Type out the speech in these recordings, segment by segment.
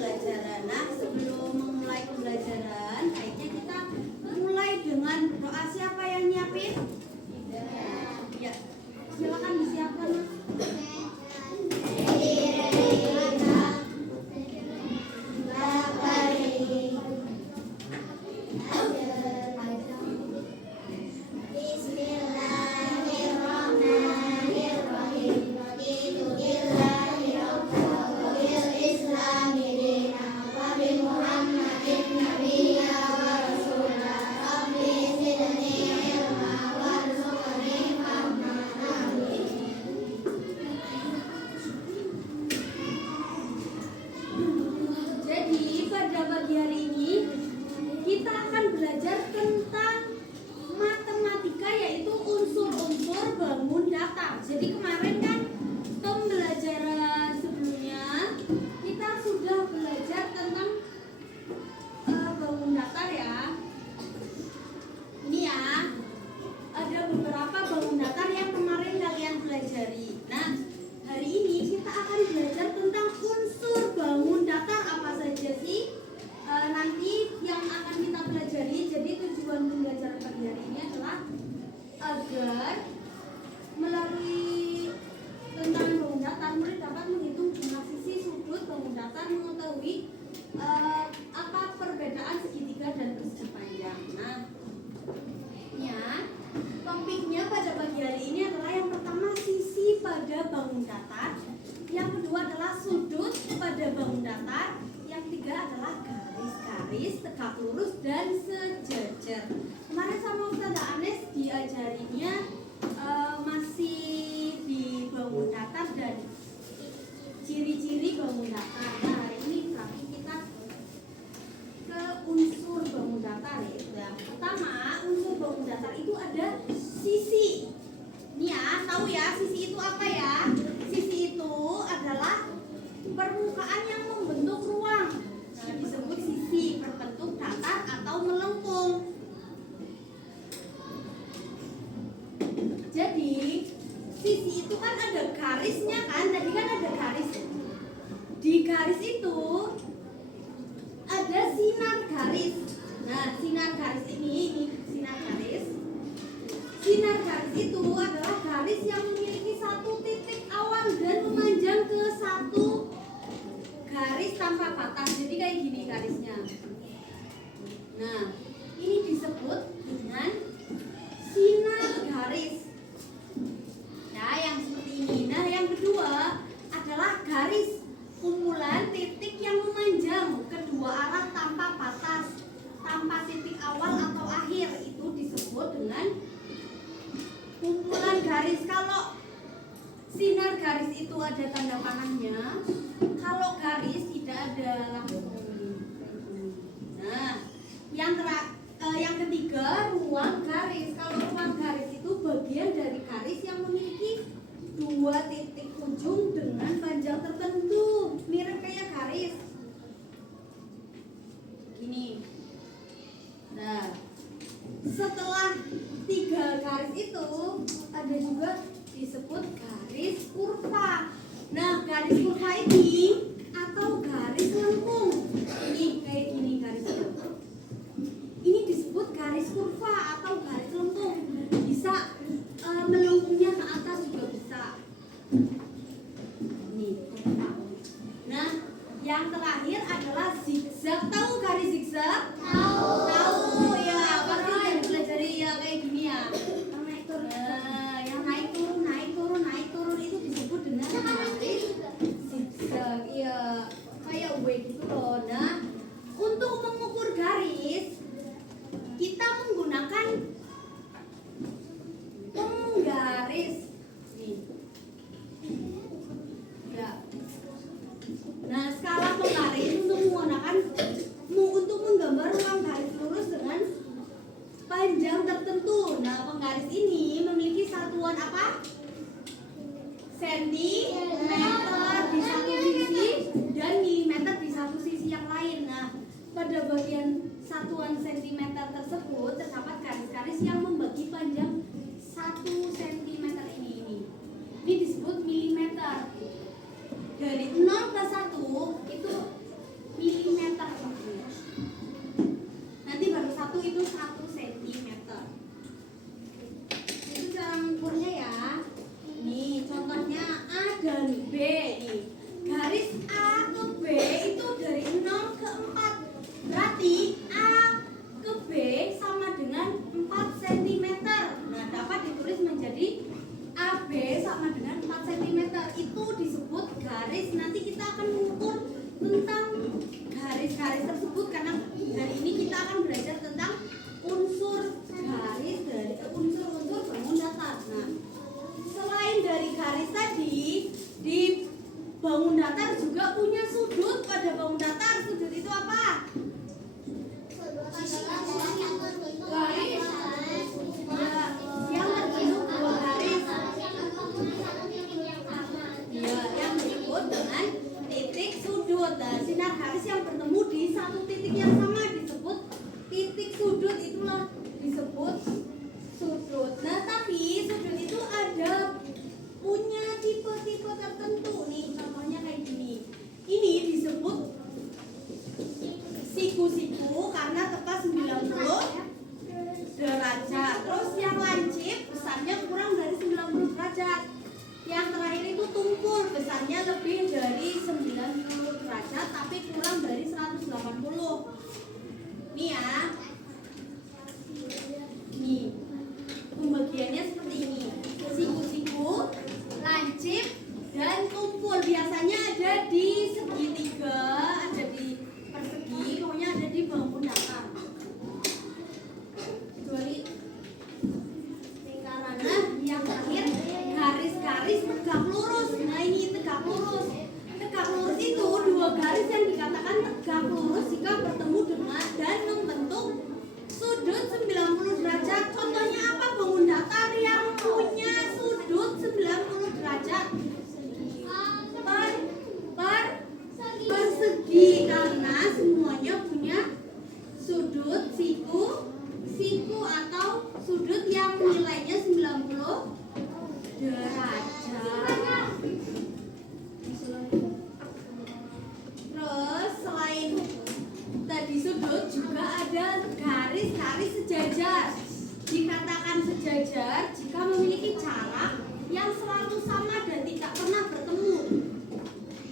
pembelajaran. Nah, sebelum memulai pembelajaran, baiknya kita mulai dengan doa. Siapa yang nyiapin? Ya, silakan disiapkan. Tegak lurus dan sejajar. Kemarin sama Ustazah Anes diajarinya masih di bangun datar dan ciri-ciri bangun datar. Nah, hari ini berarti kita ke unsur bangun datar ya. Yang pertama, unsur bangun datar itu ada sisi. Ini ya, tahu ya sisi itu apa ya? Sisi itu adalah permukaan yang membentuk ruang. Nah, disebut sisi berbentuk datar atau melengkung. Jadi sisi itu kan ada garisnya kan? Tadi kan ada garis. Di garis itu ada sinar garis. Nah, sinar garis ini sinar garis. Sinar garis itu adalah garis yang memiliki satu titik awal dan memanjang ke satu garis tanpa batas. Jadi kayak gini garisnya. Nah, ini disebut dengan sinar garis. Nah, yang seperti ini. Nah, yang kedua adalah garis kumpulan titik yang memanjang kedua arah tanpa batas, tanpa titik awal atau akhir. Itu disebut dengan kumpulan garis. Kalau sinar garis itu ada tanda panahnya, kalau garis tidak ada langsung. Nah, yang ketiga ruang garis. Kalau ruang garis itu bagian dari garis yang memiliki dua titik ujung dengan panjang tertentu, mirip kayak garis gini. Nah, setelah tiga garis itu ada juga disebut garis kurva. Nah, garis kurva ini atau garis lengkung ini kayak gini garisnya. Ini disebut garis kurva atau garis lengkung. Bisa melengkungnya ke atas juga bisa. Ini kurva. Nah, yang terakhir adalah zigzag. Tahu garis zigzag? Tahu ya. Pasti udah belajar ya kayak gini ya. Yang naik turun itu disebut dengan garis zigzag. Iya, kayak W gitu loh. Nah, untuk mengukur garis kita menggunakan penggaris nih. Ya. Nah, skala penggaris untuk menggambar ruang garis lurus dengan panjang tertentu. Nah, penggaris ini memiliki satuan apa? Sentimeter di satu sisi dan milimeter di satu sisi yang lain. Nah, pada bagian satuan sentimeter tersebut terdapat garis-garis yang membagi panjang 1 cm ini. Ini disebut milimeter. Dari 0 ke 1 itu karena tepat 90 derajat. Terus yang lancip besarnya kurang dari 90 derajat. Yang terakhir itu tumpul, besarnya lebih dari 90 derajat tapi kurang dari 180. Nih ya. Nih. Pembagiannya seperti ini. Siku-siku, lancip, dan tumpul. Biasanya ada di segitiga, ada di persegi, pokoknya ada di bangun datar. Kecuali lingkaran. Nah, yang terakhir garis-garis tegak lurus. Nah, ini tegak lurus. Tegak lurus itu dua garis yang dikatakan tegak lurus jika bertemu dengan dan membentuk sudut 90 derajat. Contohnya apa? Bangun datar yang punya sudut 90 derajat. Persegi, karena semuanya punya sudut siku atau sudut yang nilainya 90 derajat. Terus selain tadi sudut juga ada garis-garis sejajar. Dikatakan sejajar jika memiliki jarak yang selalu sama dan tidak pernah bertemu.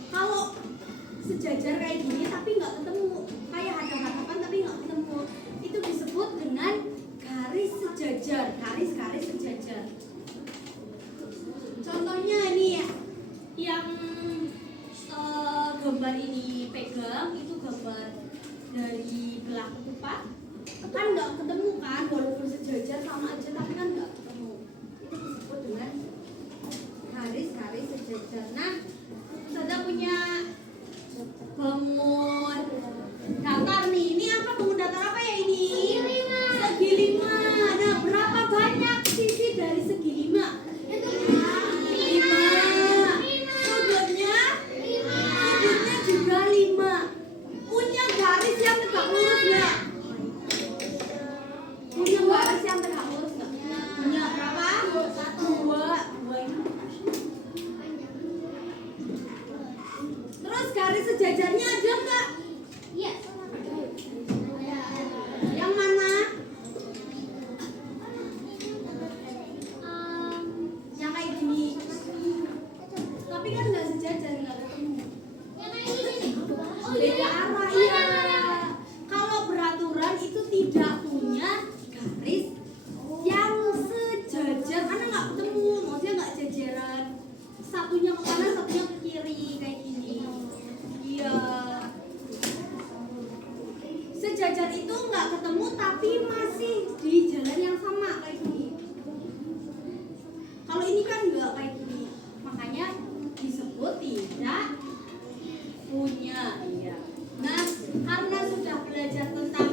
Kalau sejajar kayak gini tapi nggak ketemu, kayak hadap-hadapan tapi nggak ketemu, itu disebut dengan garis sejajar. Garis-garis sejajar. Contohnya nih ya, yang gambar ini pegang itu gambar dari belah ketupat, kan nggak ketemu kan, walaupun sejajar sama aja tapi kan nggak ketemu. Itu disebut dengan garis-garis sejajar. Nah, Ustazah punya bangun datar nih. Ini apa, bangun datar apa ya ini? Segi 5. Nah, berapa banyak sisi dari segi 5? 5. Sudutnya juga 5. Punya garis yang tegak lurus nggak? Punya garis yang tegak lurus nggak? Punya berapa? 2 ini. Terus garis sejajarnya ada nggak? Iya. Yang mana? Yang kayak gini. Tapi kan nggak sejajar, nggak ketemu. Beda arah ya. Kalau beraturan itu tidak punya garis yang sejajar, karena nggak ketemu, maksudnya nggak jajaran. Satunya ke kanan, satunya ke kiri kayak gini. Iya. Sejajar itu nggak ketemu tapi masih di jalan yang sama kayak gini. Kalau ini kan nggak kayak gini, makanya disebut tidak punya. Iya. Nah, karena sudah belajar tentang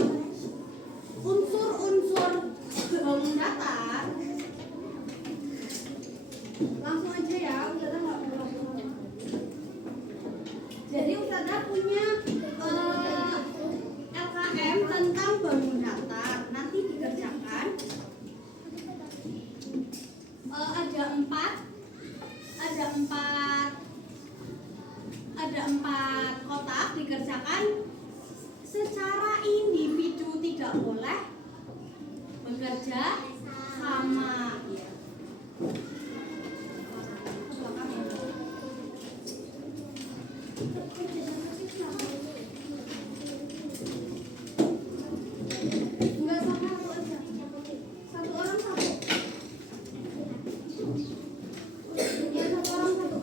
unsur-unsur bangun datar, langsung aja ya, Ustazah nggak perlu. Jadi Ustazah punya LKM tentang bangun datar. Nanti dikerjakan. Ada empat kotak, dikerjakan secara individu, tidak boleh bekerja sama. Ya. Enggak, sama satu aja. Satu orang satu. Ya, satu orang satu.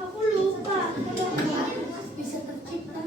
Aku lupa. Bisa tercipta.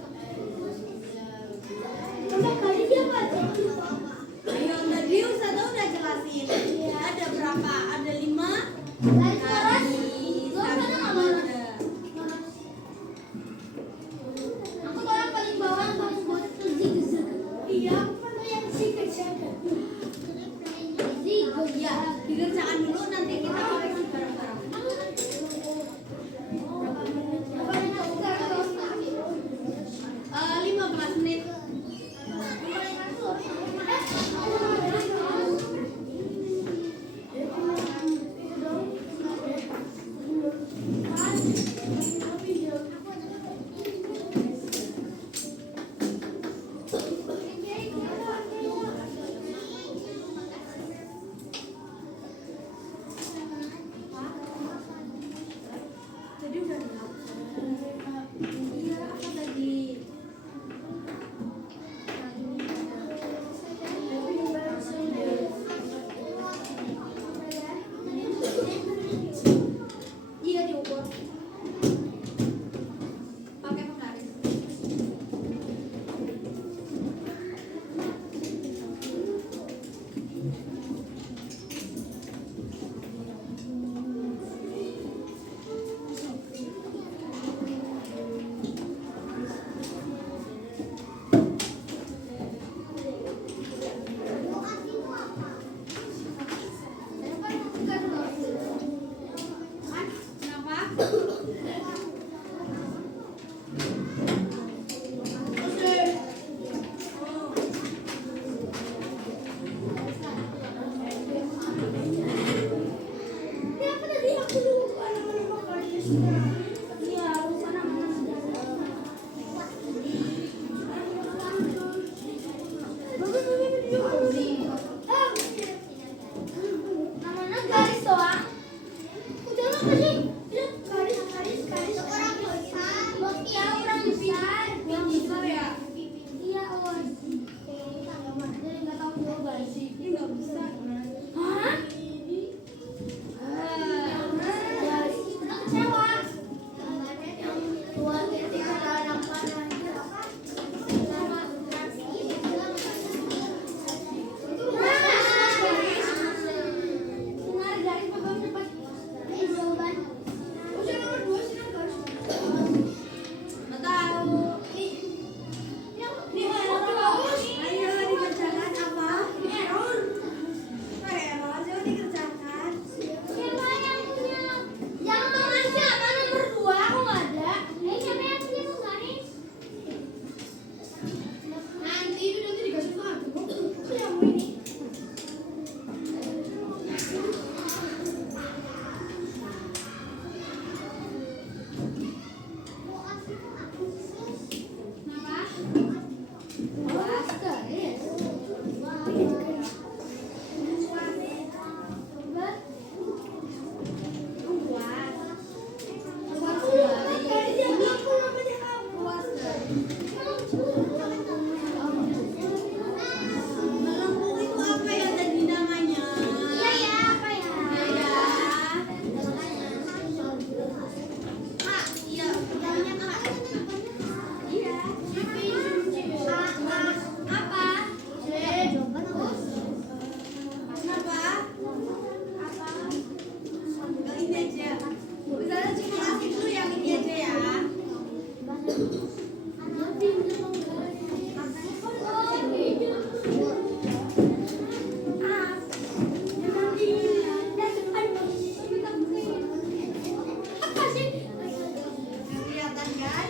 Kelihatan kan?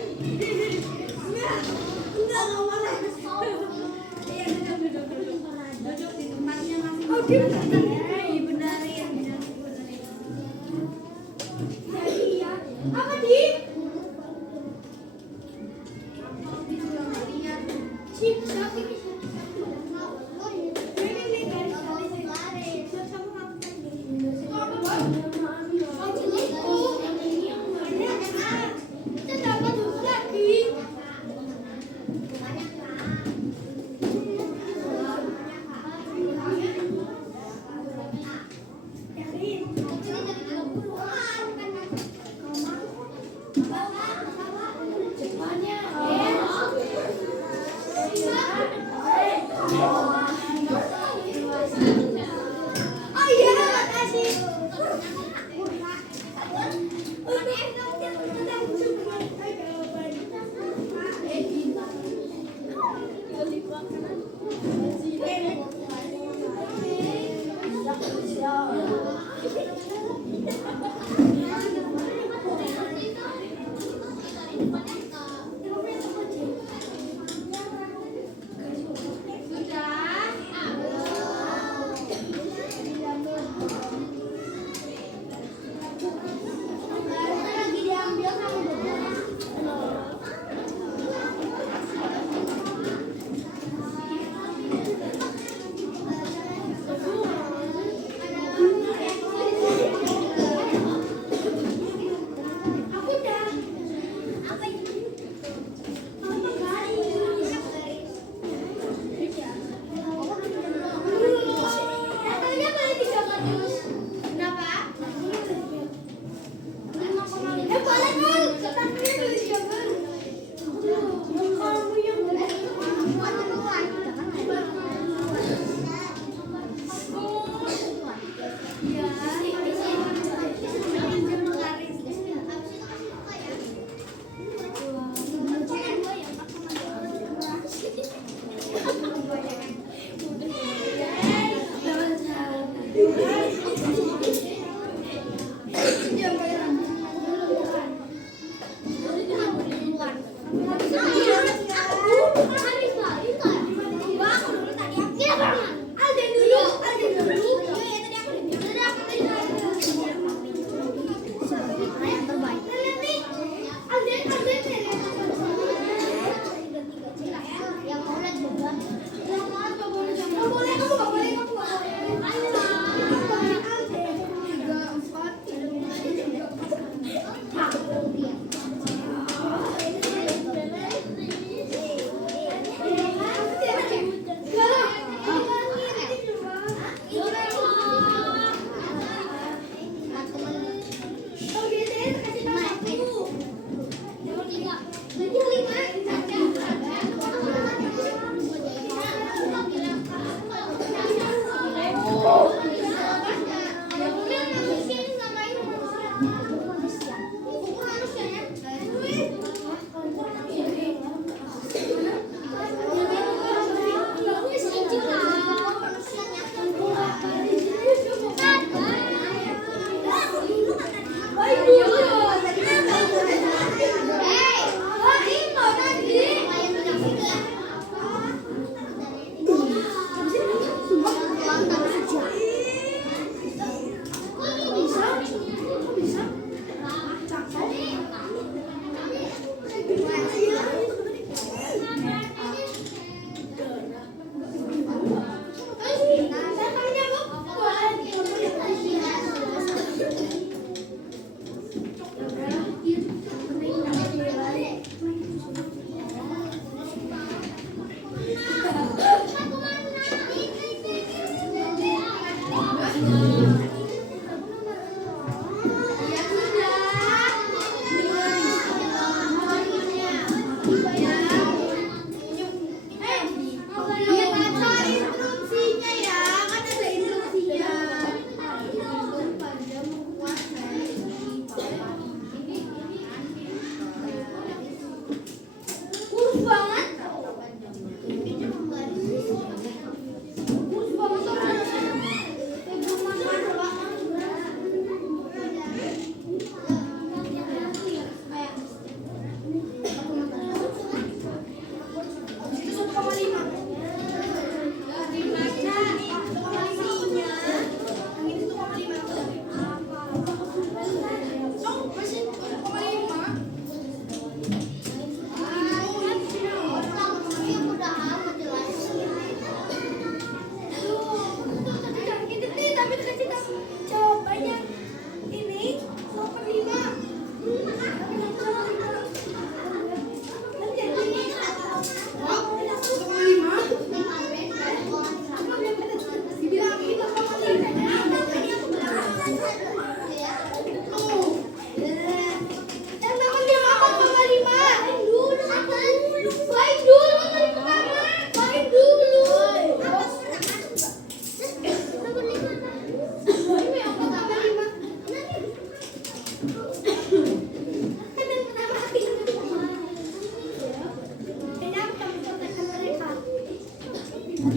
Enggak boleh. Iya, duduk. Duduk di tempatnya masing-masing. Iya, benerin. Jadi ya, apa di? Oh iya, makasih. Apa itu?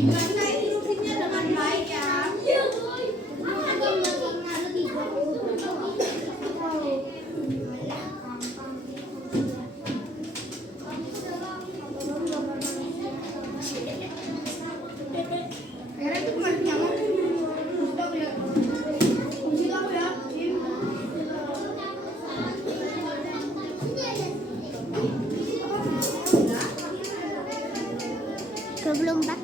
Baca instruksinya dengan baik ya. Akhirnya itu kemarin nyaman. Belum Pak.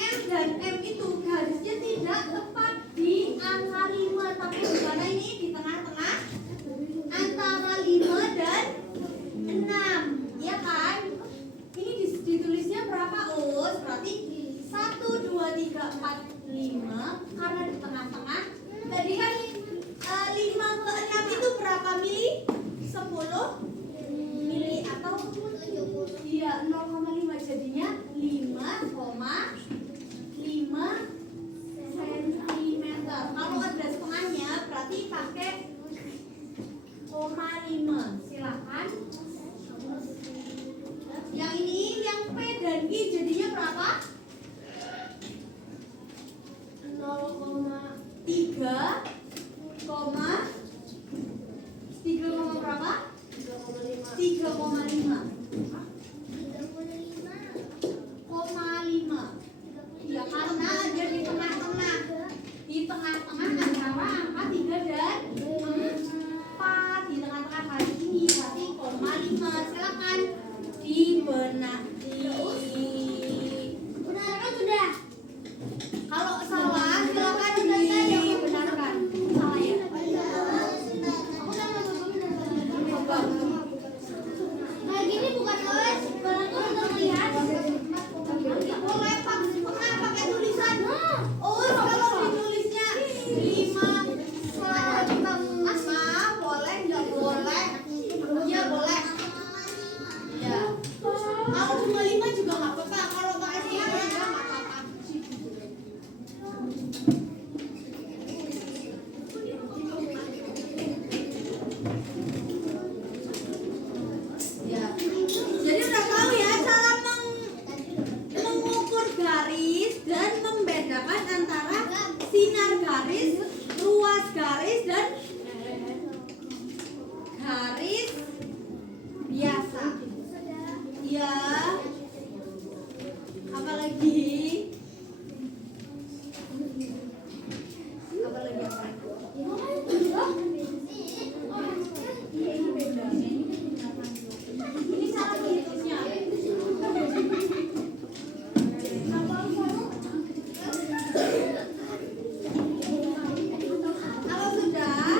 M dan N itu garisnya tidak tepat di angka 5, tapi di mana ini? Di tengah-tengah antara 5 dan 6, ya kan? Ini ditulisnya berapa, Us? Berarti 1, 2, 3, 4, 5 karena di tengah-tengah. Tadi kan 5 ke 6 itu berapa mili? 10 mili atau iya 0,5, jadinya 5,5 cm. Kalau ada setengahnya berarti pakai 0,5. Silakan. Yang ini yang P dan Q jadinya berapa? 0,3, 3, berapa? 3,5. 0,5. Ya karena ada di tengah-tengah. Di tengah-tengah antara angka 3 dan 4. Di tengah-tengah kali ini berarti 0,5. Silakan dibenaki. Benar kan sudah? Kalau salah silakan dibenarkan. Salah ya? Nah gini bukan os, barangku sudah melihat. Boleh pakai tulisan. Oh kalau ditulisnya 5 setengah boleh nggak boleh? Iya boleh. Ya. Kalau cuma 5 juga nggak apa-apa. Kalau pakai setengah juga nggak apa-apa. Ya. Jadi udah tahu ya cara mengukur garis dan membedakan antara sinar garis, luas garis dan garis biasa. Ya. Apalagi? Apalagi apa? Ini cara menghitungnya. Kalau sudah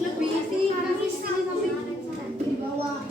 Lebih sih, garis sini sampai di bawah.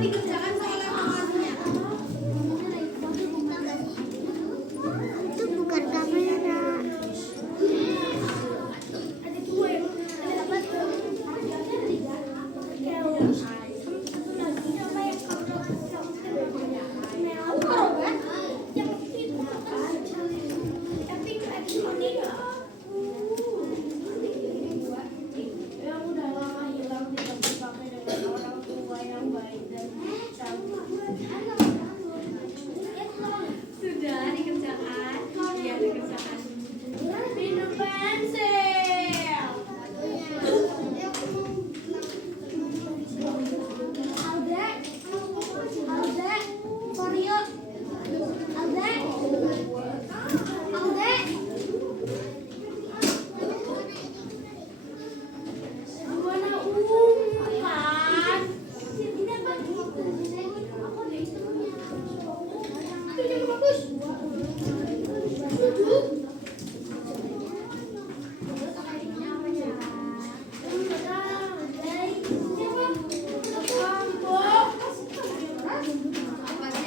Dikerjakan oleh mamanya. Itu bukan kamera. Ada dua yang sudah dikerjakan. Iya, dikerjakan. Minum pensil. Alde, Korea, Alde. Gimana umpan?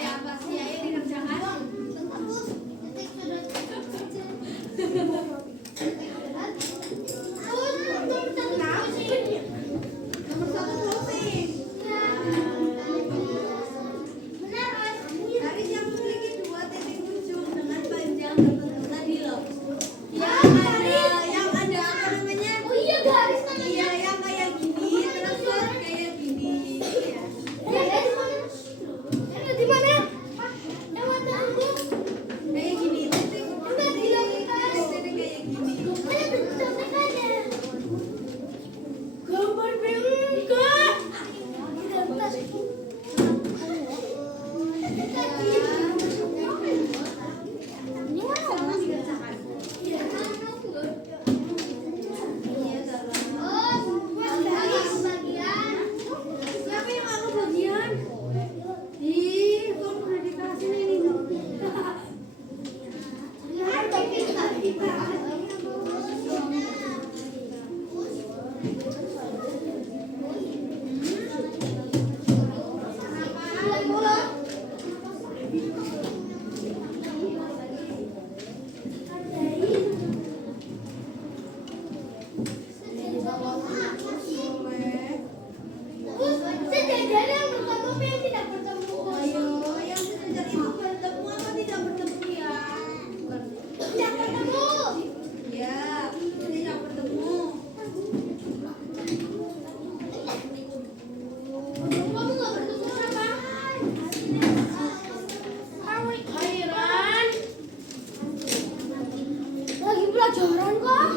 Apa sih? Ayo dikerjakan. Nomor 1 closing. Garis yang memiliki 2 titik ujung dengan panjang tertentu tadi loh. Yang ada apa namanya? Oh iya, garis namanya. Iya, yang kayak gini, terus kayak gini. Di mana? Mana aku? Kayak gini, titik. Enggak dilakukan. Titik kayak gini. Ada contekannya. Gambar bengkak. Ini mana? pelajaran kok.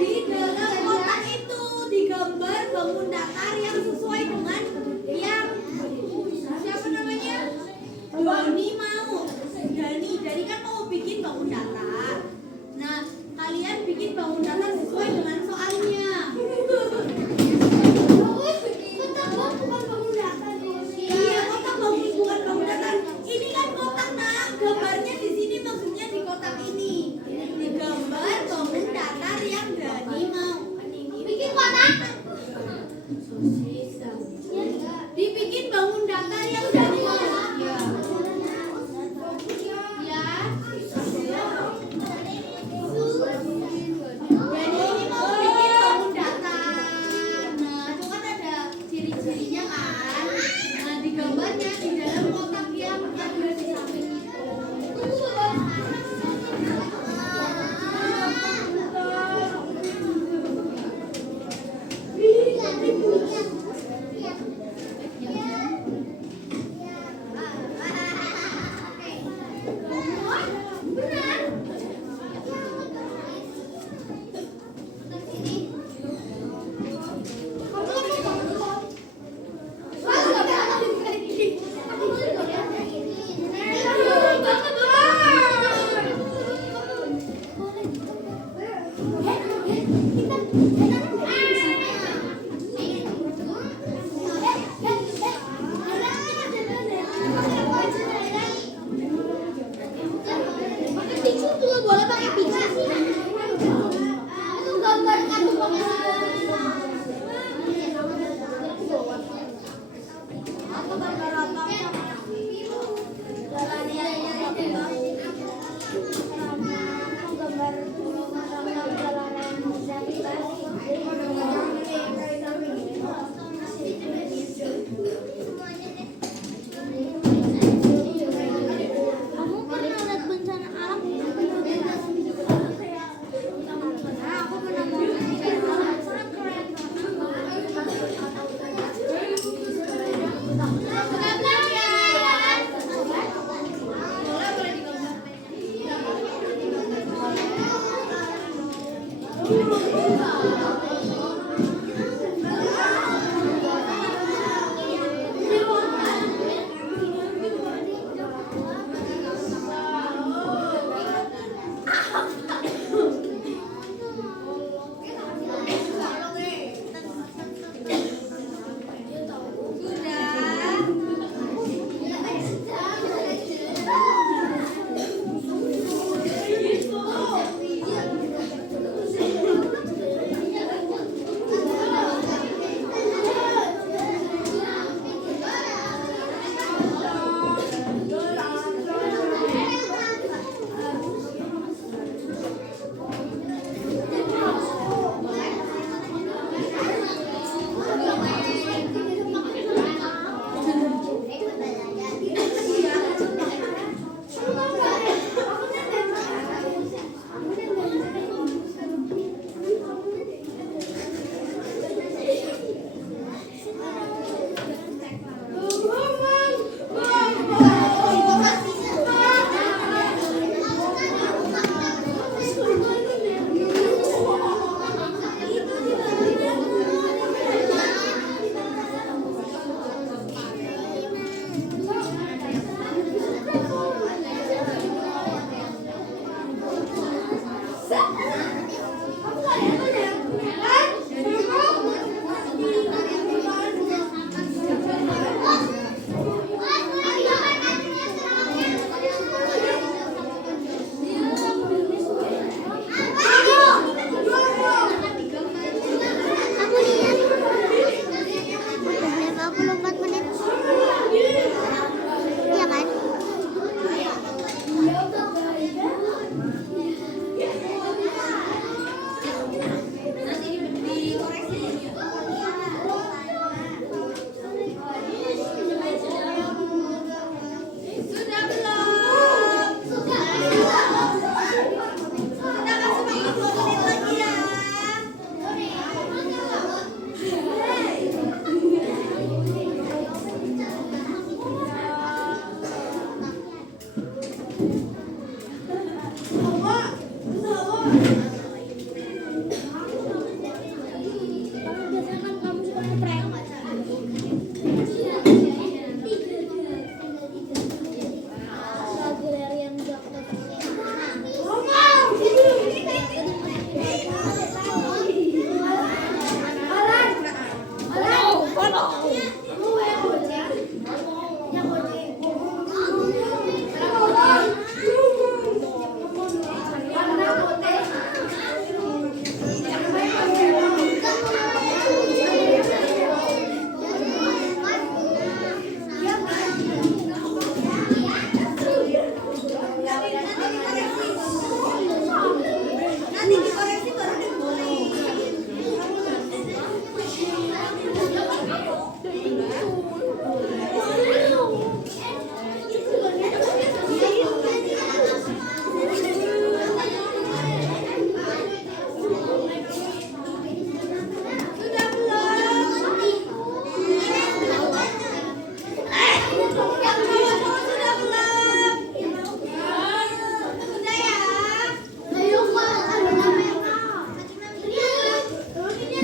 Di dalam kotak itu digambar bangun datar yang sesuai dengan yang siapa namanya? Dani mau. Dani kan mau bikin bangun datar. Nah, kalian bikin bangun datar sesuai dengan soalnya. Iya, kotak bangun bukan bangun datar. Ini kan kotak nak. Gambarnya di sini maksudnya di kotak ini. Digambar bangun datar yang Dani mau. Bikin kotak. Dibikin bangun datar yang Dani mau. Ya. Jadi ini mau bikin bangun datar. Nah, itu kan ada ciri-cirinya kan. Nah, digambarnya di dalam kotak yang ada di samping itu. Boleh pakai pizza sih. Itu gambar kartu Aku gambar apa sama Kamu pernah lihat bencana alam? aku pernah mau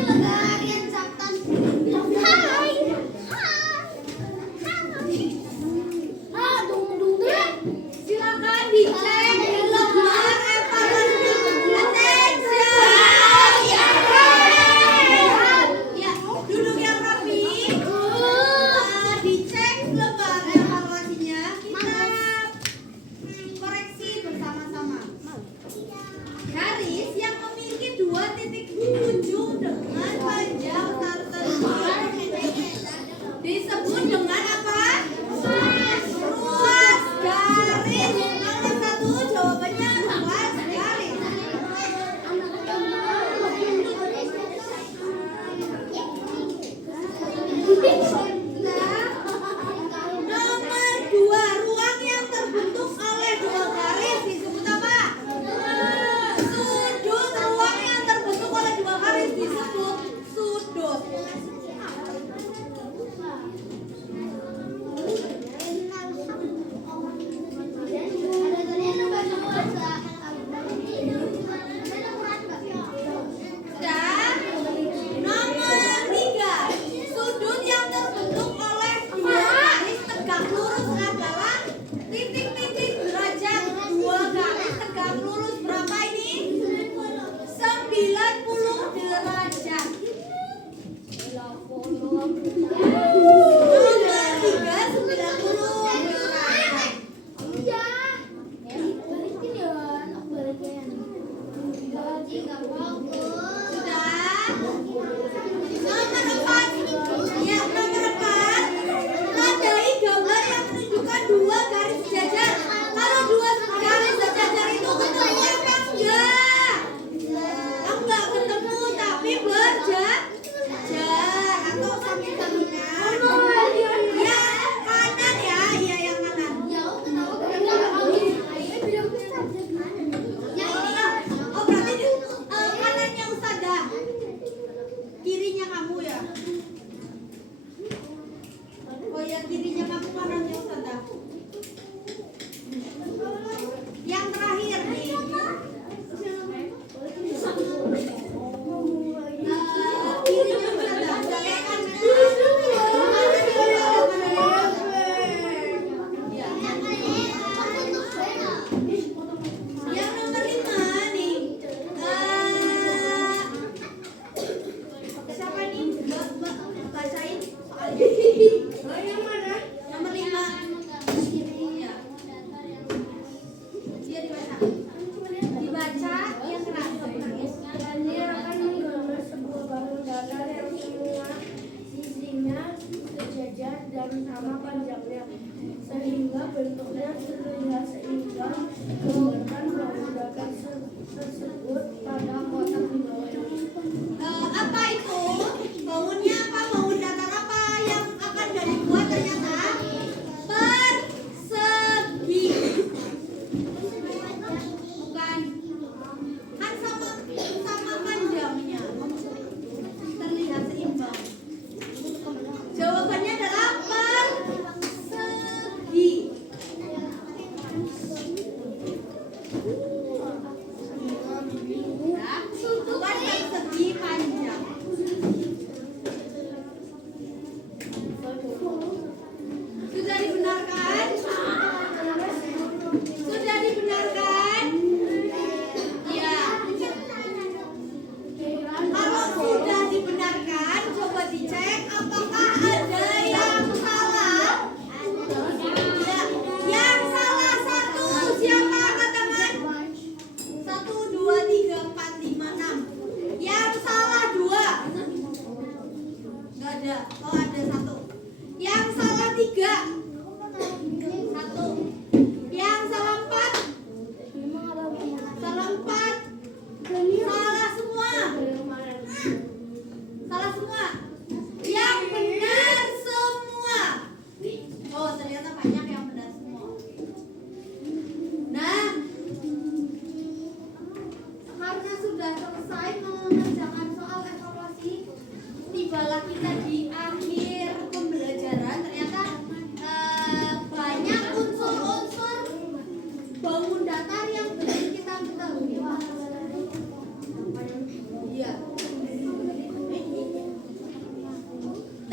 Kalian Sabtan. Hai. Ah, dung deh. Silakan dicek di lembar evaluasi. Attention. Ya, duduk yang rapi. Dicek lembar evaluasinya. Kita koreksi bersama-sama. Garis yang memiliki 2 titik ujung dengan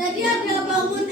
Tadi ada bangun